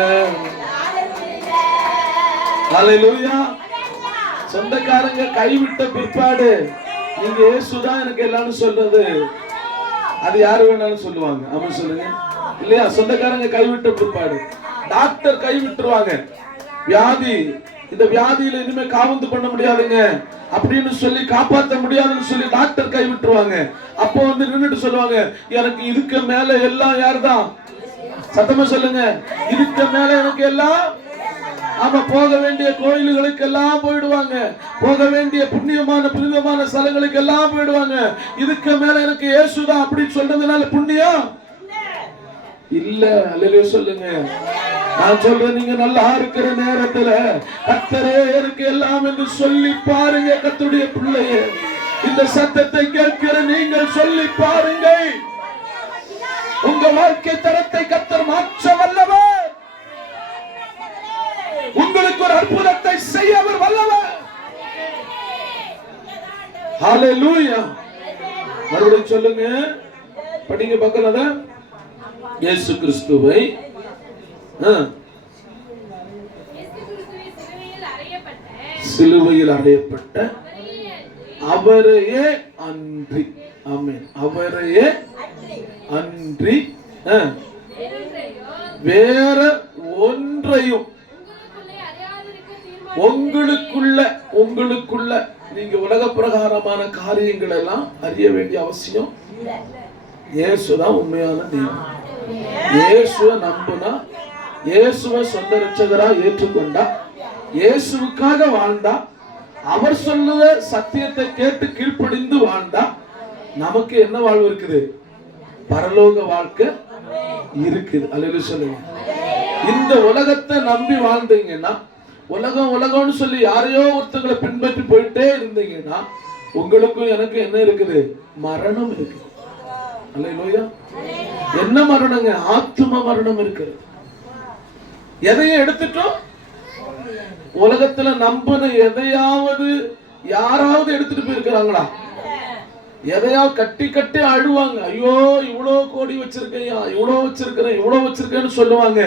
ஹல்லேலூயா. சொந்தக்காரங்க கைவிட்ட பிற்பாடு நீங்க இயேசுதான் எனக்கு எல்லாரும் சொல்றது, அது யாரு வேணாலும் சொல்லுவாங்க. ஆமா சொல்லுங்க இல்லையா? சொந்தக்காரங்க கைவிட்ட பிற்பாடு, டாக்டர் கைவிட்டுருவாங்க. வியாதி, இந்த வியாதியில இனிமே காவந்து பண்ண முடியாதுங்க அப்படின்னு சொல்லி, காப்பாற்ற முடியாதுன்னு சொல்லி டாக்டர் கைவிட்டுருவாங்க. அப்போ வந்து நின்றுட்டு சொல்லுவாங்க, எனக்கு இதுக்கு மேல எல்லாம் யாருதான்? சத்தமா சொல்லுங்க. இதுக்கு மேல எனக்கு எல்லாம். ஆமா, போக வேண்டிய கோயில்களுக்கு எல்லாம் போயிடுவாங்க, போக வேண்டிய புண்ணியமான புனிதமான ஸ்தலங்களுக்கு எல்லாம் போயிடுவாங்க. இதுக்கு மேல எனக்கு இயேசுதான் அப்படின்னு சொல்றதுனால புண்ணியம் இல்ல. அல்லேலூயா சொல்லுங்க. நான் சொல்றேன், நீங்க நல்லா இருக்கிற நேரத்துல கர்த்தரே எனக்கு எல்லாம் என்று சொல்லி பாருங்க. கர்த்தருடைய பிள்ளையே, இந்த சத்தத்தை கேட்கிற நீங்கள் சொல்லி பாருங்க. உங்க வாழ்க்கை தரத்தை கர்த்தர் மாற்ற வல்லவர். உங்களுக்கு ஒரு அற்புதத்தை செய்ய அவர் வல்லவர். ஹல்லேலூயா. மறுபடியும் சொல்லுங்க, படிங்க பக்கத்துல. இயேசு கிறிஸ்துவை சிலுவையில் அறையப்பட்ட அவரையே அன்றி. ஆமென். அவரையே அன்றி வேற ஒன்றையும் உங்களுக்குள்ள நீங்க உலக பிரகாரமான காரியங்கள் எல்லாம் அறிய வேண்டிய அவசியம். இயேசுதான் உண்மையான தெய்வம். இயேசுவை நம்புனா, இயேசுவை சொந்த ரட்சகரா ஏற்றுக்கொண்டா, இயேசுவுக்காக வாழ்ந்தா, அவர் சொல்லுத சத்தியத்தை கேட்டு கீழ்ப்படிந்து வாழ்ந்தா, நமக்கு என்ன வாழ்வு இருக்குது? பரலோக வாழ்க்கை இருக்குது. அல்லேலூயா சொல்லுங்க. இந்த உலகத்தை நம்பி வாழ்ந்தீங்கன்னா, உலகம்னு சொல்லி யாரையோ ஒருத்தங்களை பின்பற்றி போயிட்டே இருந்தீங்கன்னா, உங்களுக்கும் எனக்கு என்ன இருக்குது? மரணம் இருக்குது. அல்லேலூயா. என்ன மரணங்க? ஆத்தும மரணம் இருக்குது. எதையும் எடுத்துட்டோம். உலகத்துல நம்பின எதையாவது யாராவது எடுத்துட்டு போயிருக்கிறாங்களா? எதையாவது கட்டி கட்டி அழுவாங்க. ஐயோ, இவ்வளோ கோடி வச்சிருக்கையா, இவ்வளோ வச்சிருக்கிறேன், இவ்வளோ வச்சிருக்கேன்னு சொல்லுவாங்க.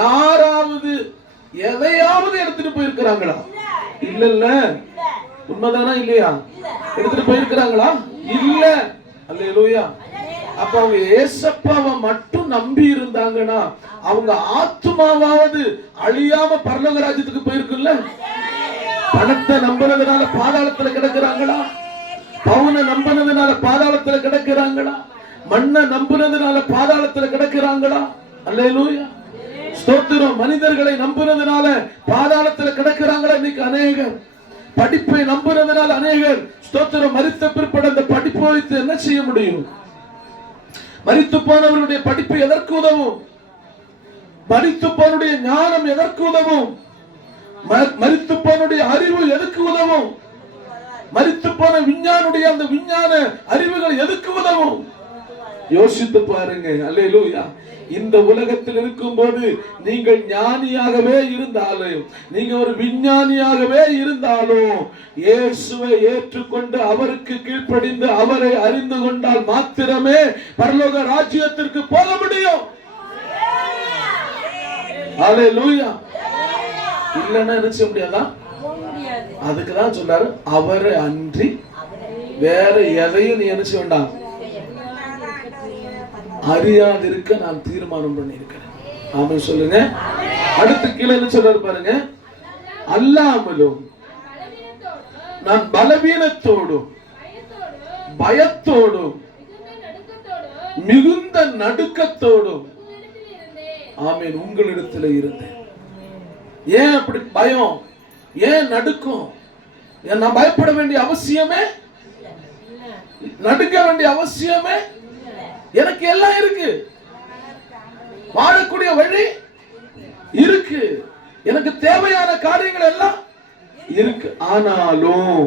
யாராவது எதையாவது எடுத்துட்டு போயிருக்கிறாங்களா? இல்ல. உண்மைதானா இல்லையா? எடுத்துட்டு போயிருக்கிறாங்களா? இல்ல. அல்லேலூயா. அப்ப அவங்க ஏசப்பாவை மட்டும் நம்பி இருந்தாங்கன்னா, அவங்க ஆத்துமாவாவது அழியாம பரலோக ராஜ்யத்துக்கு போயிருக்குல்ல. பணத்தை நம்பினதுனால பாதாளத்துல கிடக்குறாங்களா? பவுனை நம்பினதுனால பாதாளத்துல கிடக்குறாங்களா? மண்ணை நம்பினதுனால பாதாளத்துல கிடக்குறாங்களா? அல்லேலூயா. ஸ்தோத்திரம். மனிதர்களை நம்பினதுனால பாதாளத்துல கிடக்குறாங்களா? இன்னைக்கு அநேகர் படிப்பை நம்புறதுனால அநேகர் ஸ்தோத்திரம் மரித்த பிற்பாடு அந்த படிப்பு வைத்து என்ன செய்ய முடியும்? மரித்து போனவருடைய படிப்பு எதற்கு உதவும்? மரித்து போனுடைய ஞானம் எதற்கு உதவும்? மரித்து போனுடைய அறிவு எதுக்கு உதவும்? மரித்து போன விஞ்ஞானுடைய அந்த விஞ்ஞான அறிவுகள் எதுக்கு உதவும்? யோசித்து பாருங்க. அல்லேலூயா. இந்த உலகத்தில் இருக்கும்போது நீங்கள் ஞானியாகவே இருந்தாலும், நீங்க ஒரு விஞ்ஞானியாகவே இருந்தாலும், இயேசுவை ஏற்றுக்கொண்டு அவருக்கு கீழ்ப்படிந்து அவரை அறிந்து கொண்டால் மாத்திரமே பரலோக ராஜ்யத்திற்கு போக முடியும். அல்லேலூயா. இல்லன்னா என்ன செய்ய முடியாதா? அதுக்குதான் சொல்றாரு, அவரை அன்றி வேற எதையும் நீ என்ன செய்ய வேண்டாம், அறியாதிருக்க நான் தீர்மானம் பண்ணி இருக்கிறேன். ஆமென் சொல்லுங்க. அடுத்து கீழே என்ன சொல்றாரு பாருங்க, அல்லாமலும் நான் பலவீனத்தோடும் பயத்தோடும் மிகுந்த நடுக்கத்தோடும் ஆமென் உங்களிடத்தில் இருந்தேன். ஏன் அப்படி பயம், ஏன் நடுக்கம்? நான் பயப்பட வேண்டிய அவசியமே, நடுக்க வேண்டிய அவசியமே, எனக்கு எல்லாம் இருக்கு, வாழக்கூடிய வழி இருக்கு, எனக்கு தேவையான காரியங்கள் எல்லாம் இருக்கு. ஆனாலும்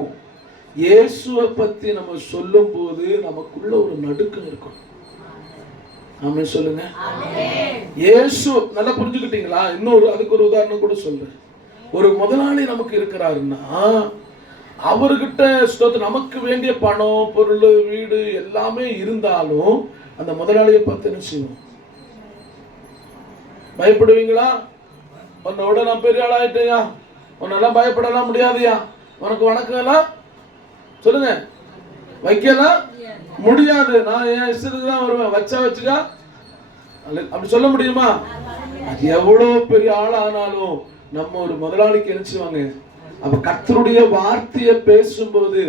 இயேசுவை பத்தி நம்ம சொல்லும் போது நமக்குள்ள ஒரு நடுக்கம் இருக்கும். ஆமென் சொல்லுங்க. இயேசு நல்லா புரிஞ்சுக்கிட்டீங்களா? இன்னொரு அதுக்கு ஒரு உதாரணம் கூட சொல்றேன். ஒரு முதலாளி நமக்கு இருக்கிறாருன்னா அவர்கிட்ட நமக்கு வேண்டிய பணம் பொருள் வீடு எல்லாமே இருந்தாலும் அந்த முதலாளியை பார்த்து என்ன செய்வோம்? பயப்படுவீங்களா? உன்னோட நான் பெரிய ஆள் ஆயிட்டேயா, உன்னெல்லாம் பயப்படலாம் முடியாதுயா, உனக்கு வணக்கம் எல்லாம் சொல்லுங்க வைக்கலாம் முடியாது, நான் என் இஷ்டத்துக்கு தான் வருவேன், வச்சா வச்சுக்கா அப்படி சொல்ல முடியுமா? அது எவ்வளவு பெரிய ஆள் ஆனாலும் நம்ம ஒரு முதலாளிக்கு நினைச்சுவாங்க. அப்ப கர்த்தருடைய வார்த்தையை பேசும்போது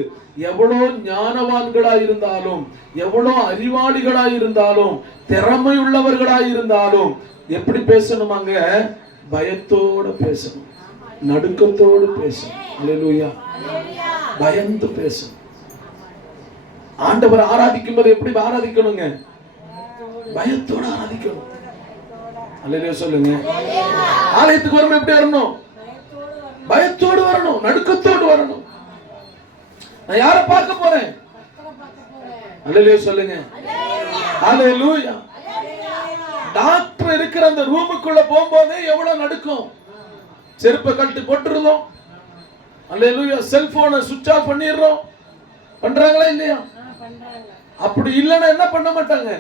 எவ்வளவு ஞானவான்களா இருந்தாலும், எவ்வளவு அறிவாளிகளா இருந்தாலும், திறமை உள்ளவர்களா இருந்தாலும் எப்படி பேசணுமாங்க? பயத்தோட பேசணும், நடுக்கத்தோடு பேசணும். அல்லேலூயா. பயந்து பேசணும். ஆண்டவர் ஆராதிக்கும் போது எப்படி ஆராதிக்கணுங்க? பயத்தோட ஆராதிக்கணும். அல்லேலூயா சொல்லுங்க. ஆலயத்துக்கு வரணும், எப்படி வரணும்? பயத்தோடு வரணும், நடுக்கத்தோடு வரணும். நான் யாரை பார்க்க போறேன்? அல்லேலூயா சொல்லுங்க. அல்லேலூயா. டாக்டர் இருக்கிற அந்த ரூமுக்குள்ள போகும்போதே எவ்வளவு நடுக்கும். செருப்பை கழட்டி போட்டுறோம். அல்லேலூயா. செல்போனை சுவிட்ச் ஆஃப் பண்ணிடுறோம். பண்றாங்களா இல்லையா? அப்படி இல்லைன்னா என்ன பண்ண மாட்டாங்க?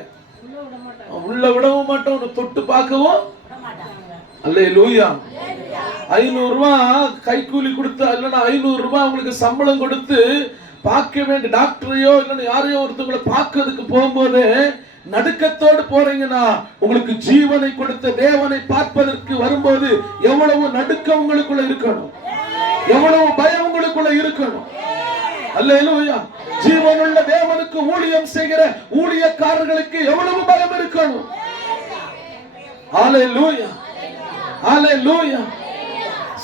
உள்ள விடவும் மாட்டோம், தொட்டு பார்க்கவும். அல்லேலூயா. 500 ரூபாய் கைக்கூலி கொடுத்து, இல்லைன்னா 500 ரூபாய் உங்களுக்கு சம்பளம் கொடுத்து பார்க்க வேண்டிய டாக்டரையோ இல்லைன்னா யாரையோ ஒருத்தவங்களை பார்க்கறதுக்கு போகும்போது நடுக்கத்தோடு போறீங்கன்னா உங்களுக்கு ஜீவனை கொடுத்த தேவனை பார்ப்பதற்கு வரும்போது எவ்வளவு நடுக்கம் உங்களுக்குள்ள இருக்கணும், எவ்வளவு பயம் உங்களுக்குள்ள இருக்கணும். அல்லேலூயா. ஜீவனுள்ள தேவனுக்கு ஊழியம் செய்கிற ஊழியக்காரர்களுக்கு எவ்வளவு பயம் இருக்கணும். அல்லேலூயா. அல்லேலூயா.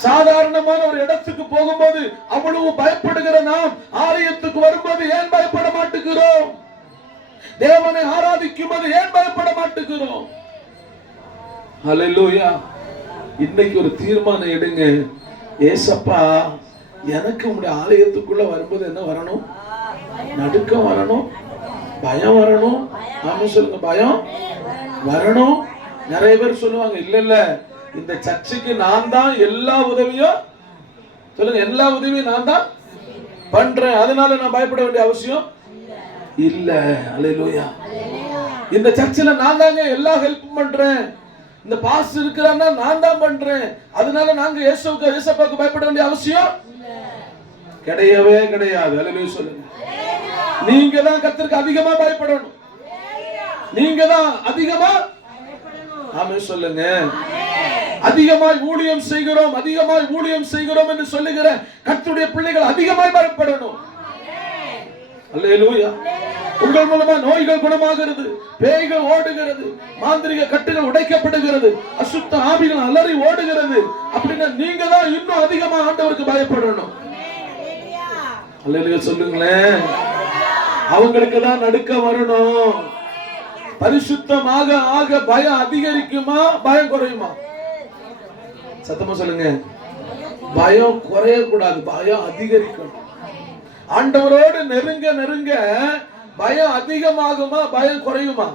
சாதாரணமான ஒரு இடத்துக்கு போகும்போது அவ்வளவு பயப்படுகிற நாம் ஆலயத்துக்கு வரும்போது ஏன் பயப்பட மாட்டேங்கிறோம்? தேவனை ஆராதிக்கும் போது ஏன் பயப்பட மாட்டேங்கிறோம்? அல்லேலூயா. இன்னைக்கு ஒரு தீர்மானம் எடுங்க. ஏசப்பா, எனக்கு உங்களுடைய ஆலயத்துக்குள்ள வரும்போது என்ன வரணும்? நடுக்கம் வரணும், பயம் வரணும். ஆமென் சொல்லுங்க. பயம் வரணும். நிறைய பேர் சொல்லுவாங்க, இல்ல இல்ல இந்த சர்ச்சுக்கு நான் தான் எல்லா உதவியும், சொல்லுங்க, எல்லா உதவியும் நான் தான் பண்றேன், அதனால நான் பயப்பட வேண்டிய அவசியம் இல்ல. அல்லேலூயா. இந்த சர்ச்சில் நான் தாங்க எல்லா ஹெல்ப் பண்றேன், இந்த பாஸ் இருக்கிறான்னா நான் தான் பண்றேன், அதனால நாங்க ஏசப்பாக்கு பயப்பட வேண்டிய அவசியம் கிடையவே கிடையாது. அல்லேலூயா சொல்லுங்க. நீங்க தான் கர்த்தருக்கு அதிகமா பயப்படணும், நீங்க தான் அதிகமா. ஆமென் சொல்லுங்க. அதிகமாய் ஊழியம் செய்கிறோம், அதிகமாய் ஊழியம் செய்கிறோம் என்று சொல்லுகிற கர்த்தருடைய பிள்ளைகள் அதிகமாய் பயப்படணும். அல்லேலூயா. உங்கள் மூலமா நோய்கள் குணமாகிறது, பேய்கள் ஓடுகிறது, மாந்திரிக கட்டுகள் உடைக்கப்படுகிறது, அசுத்த ஆவிகள் அலறி ஓடுகிறது. அப்படின்னா நீங்க தான் இன்னும் அதிகமா ஆண்டவருக்கு பயப்படணும். அல்லேலூயா சொல்லுங்களேன். அவங்களுக்கு தான் நடுக்கம் வரணும். பரிசுத்தமாக ஆக பயம் அதிகரிக்குமா பயம் குறையுமா? சத்தமா சொல்லுங்க. பயம் குறைய கூடாது, பயம் அதிகரிக்கணும். ஆண்டவரோடு நெருங்க நெருங்க பயம் அதிகமாகுமா பயம் குறையுமா?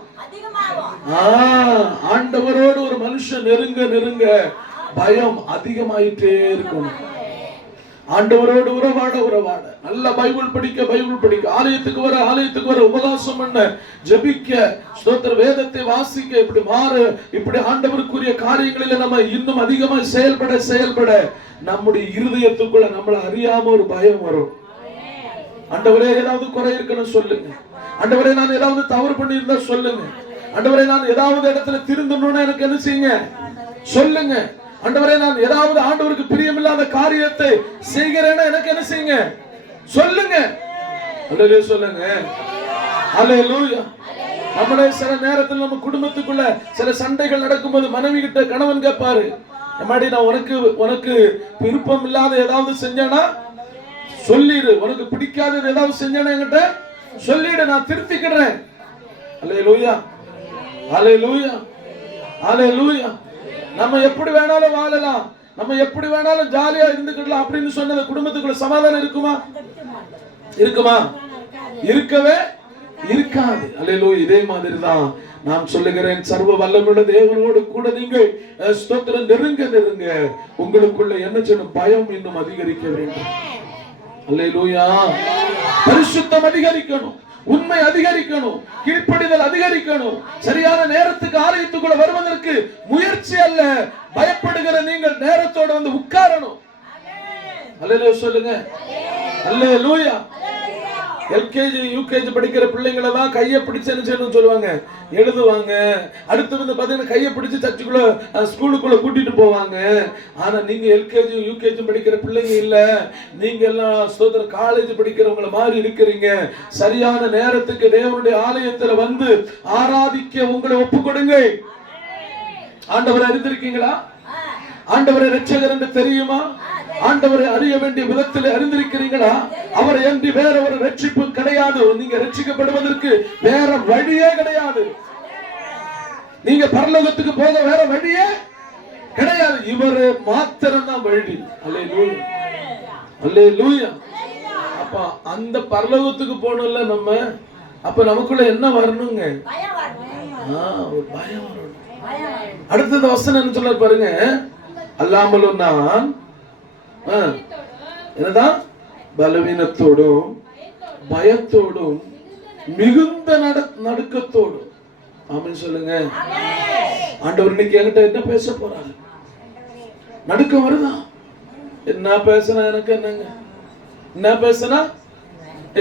ஆண்டவரோடு ஒரு மனுஷன் நெருங்க நெருங்க பயம் அதிகமாயிட்டே இருக்கணும். ஆண்டவரோடு உறவாட உறவாட, நல்ல பைபிள் படிக்க, ஆலயத்துக்கு வர உபவாசம் பண்ண, ஜெபிக்க, ஸ்தோத்திர வேதத்தை வாசிக்க, இப்படி ஆண்டவருக்குரிய காரியங்களில நம்ம இன்னும் அதிகமா செயல்பட நம்முடைய இருதயத்துக்குள்ள நம்மள அறியாம ஒரு பயம் வரும். ஆண்டவரே ஏதாவது குறை இருக்குன்னு சொல்லுங்க. ஆண்டவரே நான் ஏதாவது தவறு பண்ணியிருந்தா சொல்லுங்க. ஆண்டவரே நான் ஏதாவது இடத்துல திருந்தணும்னு எனக்கு என்ன செய்யுங்க சொல்லுங்க. ஆண்டவரே நான் ஏதாவது ஆண்டவருக்கு பிரியமில்லாத காரியத்தை செய்கிறேன்னு எனக்கு என்ன செய்யுங்க சொல்லுங்க. அல்லேலூயா சொல்லுங்க. அல்லேலூயா. நம்மளே சில நேரத்தில் நம்ம குடும்பத்துக்குள்ள சில சண்டைகள் நடக்கும்போது மனைவி கிட்ட கணவன் கேட்பாரு, எம்மாடி நான் உனக்கு விருப்பம் இல்லாத ஏதாவது செஞ்சேனா சொல்லிடு, உனக்கு பிடிக்காதது ஏதாவது செஞ்சேனா என்கிட்ட சொல்லிடு, நான் திருத்திக்கிறேன். அல்லேலூயா, அல்லேலூயா, அல்லேலூயா. நம்ம எப்படி வேணாலும் வாழலாம், நம்ம எப்படி வேணாலும் ஜாலியா இருந்துக்கலாம் அப்படின்னு சொன்னது குடும்பத்துக்குள்ள சமாதானம் இருக்குமா? இருக்கவே இருக்காது. அல்லேலூயா. இதே மாதிரி தான் நான் சொல்லுகிறேன், சர்வ வல்லமையுள்ள தேவனோடு கூட நீங்கள் ஸ்தோத்திரம் நெருங்க நெருங்க உங்களுக்குள்ள என்ன செய்யணும்? பயம் இன்னும் அதிகரிக்க வேண்டும். அல்லேலூயா. பரிசுத்தம் அதிகரிக்கணும், உண்மை அதிகரிக்கணும், கீழ்ப்படிதல் அதிகரிக்கணும். சரியான நேரத்துக்கு ஆலயத்துக்குள்ள வருவதற்கு முயற்சி அல்ல, பயப்படுகிற நீங்கள் நேரத்தோட வந்து உட்காரணும். அல்லேலூயா சொல்லுங்க. அல்லேலூயா. எல்கேஜி யூகேஜி படிக்கிற பிள்ளைங்களை தான் கையை பிடிச்சேன்னு சொல்லுவாங்க, எழுதுவாங்க. அடுத்து வந்து பாத்தீங்கன்னா கையை பிடிச்சு சர்ச்சுக்குள்ள ஸ்கூலுக்குள்ள கூட்டிட்டு போவாங்க. ஆனா நீங்க எல்கேஜி யூகேஜி படிக்கிற பிள்ளைங்க இல்ல, நீங்க எல்லாம் ஸ்தோத்திர காலேஜ் படிக்கிறவங்கள மாதிரி இருக்கிறீங்க. சரியான நேரத்துக்கு தேவனுடைய ஆலயத்துல வந்து ஆராதிக்க உங்களை ஒப்பு கொடுங்க. ஆண்டவரை அறிந்திருக்கீங்களா? ஆண்டவரை இரட்சகர் என்று தெரியுமா? ஆண்டவரை அறிய வேண்டிய விதத்தில் அறிந்திருக்கிறீங்களா? அவரை அன்றி வேற ஒரு ரட்சிப்பு கிடையாது. நீங்க ரட்சிக்கப்படுவதற்கு வேற வழியே கிடையாது. நீங்க பரலோகத்துக்கு போக வேற வழியே கிடையாது. இவரே மாத்திரம் தான் வழி. அல்லேலூயா, அல்லேலூயா. அப்ப அந்த பரலோகத்துக்கு போகணும்ல நம்ம, அப்ப நமக்குள்ள என்ன வரணுங்க? ஒரு பயம் வரணும். அடுத்தது வசனம் என்ன சொல்ல பாருங்க, அல்லாமலும் நான் என்னதான் பலவீனத்தோடும் பயத்தோடும் மிகுந்த நடுக்கத்தோடும். ஆமென் சொல்லுங்க. ஆண்டவர் இன்னைக்கு என்கிட்ட என்ன பேச போறாரு? நடுக்கம் வருதா? என்ன பேசினா எனக்கு என்னங்க? என்ன பேசினா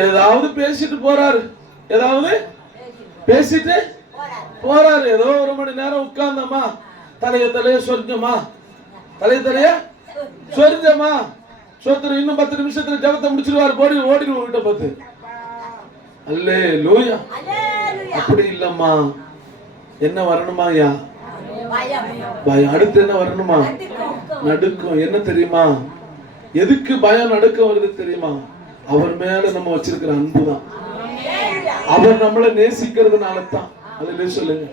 ஏதாவது பேசிட்டு போறாரு, ஏதாவது பேசிட்டு போறாரு. ஏதோ ஒரு மணி நேரம் உட்கார்ந்தமா, தலைய சொரிஞ்சமா, தலைய சொரிஞ்சமா, சோத்திரம் இன்னும் 10 நிமிஷத்துல ஜெபத்தை முடிச்சிருவாரு, ஓடிடுவோம் கிட்ட பார்த்து. அல்லேலூயா. அப்படி இல்லம்மா, என்ன வரணுமா? ஐயா பயம். அடுத்து என்ன வரணுமா? நடுக்கம். என்ன தெரியுமா? எதுக்கு பயம் நடுக்கம் வருது தெரியுமா? அவர் மேல நம்ம வச்சிருக்கிற அன்புதான். அவர் நம்மளை நேசிக்கிறதுனால தான். அல்லேலூயா சொல்லுங்க.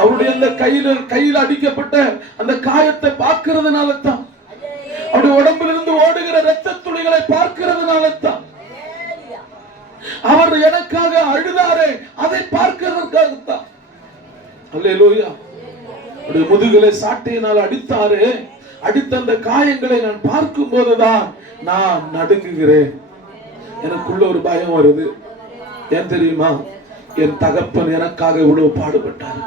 அவருடைய அந்த கையில அடிக்கப்பட்ட அந்த காயத்தை பார்க்கிறதுனால தான், அவருடைய உடம்பில் இருந்து ஓடுகிற இரத்த துளிகளை பார்க்கிறதுனால தான், அவர் எனக்காக அழுதாரே அதை பார்க்கிறதற்காகத்தான். அல்லேலூயா. அவருடைய முதுகலை சாட்டையினால் அடித்தாரே, அடித்த அந்த காயங்களை நான் பார்க்கும் போதுதான் நான் நடுங்குகிறேன். எனக்குள்ள ஒரு பயம் வருது. ஏன் தெரியுமா? என் தகப்பன் எனக்காக இவ்வளவு பாடுபட்டார்,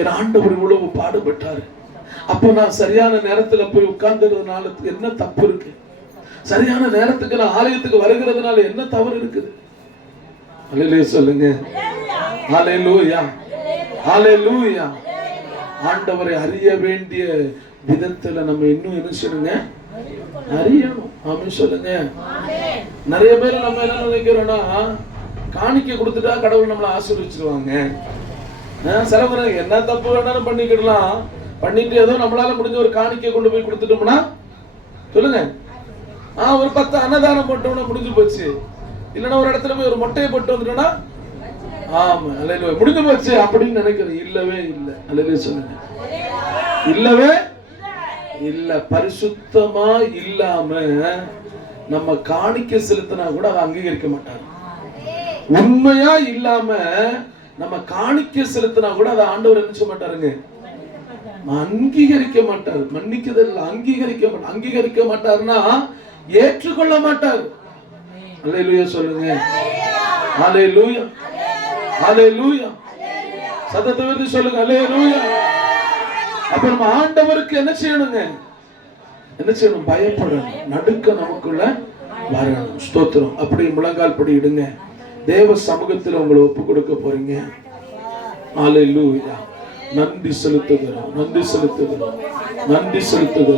என் ஆண்டவர் இவ்வளவு பாடுபட்டார். அப்போ நான் சரியான நேரத்துல போய் உட்கார்ந்ததுனால என்ன தப்பு இருக்கு? சரியான நேரத்துக்கு நான் ஆலயத்துக்கு வருகிறதுனால என்ன தவறு இருக்குது? அல்லேலூயா சொல்லுங்க. அல்லேலூயா, அல்லேலூயா. ஆண்டவரை அறிய வேண்டிய விதத்துல நம்ம இன்னும் என்ன செய்யணுங்க? அறியணும். ஆமென் சொல்லுங்க. நிறைய பேர் நம்ம என்ன நினைக்கிறோம்னா, காணிக்கை கொடுத்துட்டா கடவுள் நம்மளை ஆசீர்வதிச்சிருவாங்க. சில என்ன தப்பு வேணாலும் பண்ணிக்கிடலாம், பண்ணிட்டு ஏதோ நம்மளால முடிஞ்ச ஒரு காணிக்கை கொண்டு போய் கொடுத்துட்டோம்னா சொல்லுங்க ஒரு 10 அன்னதானம் போட்டோம்னா முடிஞ்சு போச்சு. இல்லைன்னா ஒரு இடத்துல போய் ஒரு மொட்டையை போட்டு வந்துட்டோம்னா ஆமா அல்லேலூயா முடிஞ்சு போச்சு அப்படின்னு நினைக்கிறது இல்லவே இல்லை. அல்லேலூயா சொல்லுங்க. இல்லவே இல்ல. பரிசுத்தமா இல்லாம நம்ம காணிக்கை செலுத்தினா கூட அதை அங்கீகரிக்க மாட்டாரு. உண்மையா இல்லாம நம்ம காணிக்கை செலுத்தினா கூட அதை ஆண்டவர் என்ன செய்ய மாட்டாருங்க, அங்கீகரிக்க மாட்டார். மன்னிக்குதல் அங்கீகரிக்க மாட்டாருன்னா ஏற்றுக்கொள்ள மாட்டார். அல்லேலூயா சொல்லுங்க. அல்லேலூயா அல்லேலூயா சத்தத்தை உயர்த்தி சொல்லுங்க. அல்லேலூயா. அப்ப நம்ம ஆண்டவருக்கு என்ன செய்யணுங்க, என்ன செய்யணும், பயப்படணும். நடுக்க நமக்குள்ள வரணும். ஸ்தோத்திரம். அப்படி முழங்கால் படி இடுங்க. தேவ சமூகத்தில் உங்களை ஒப்பு கொடுக்க போறீங்க. அல்லேலூயா. நன்றி செலுத்துகிறோம், நன்றி செலுத்துகிறோம், நன்றி செலுத்துகிறோம்.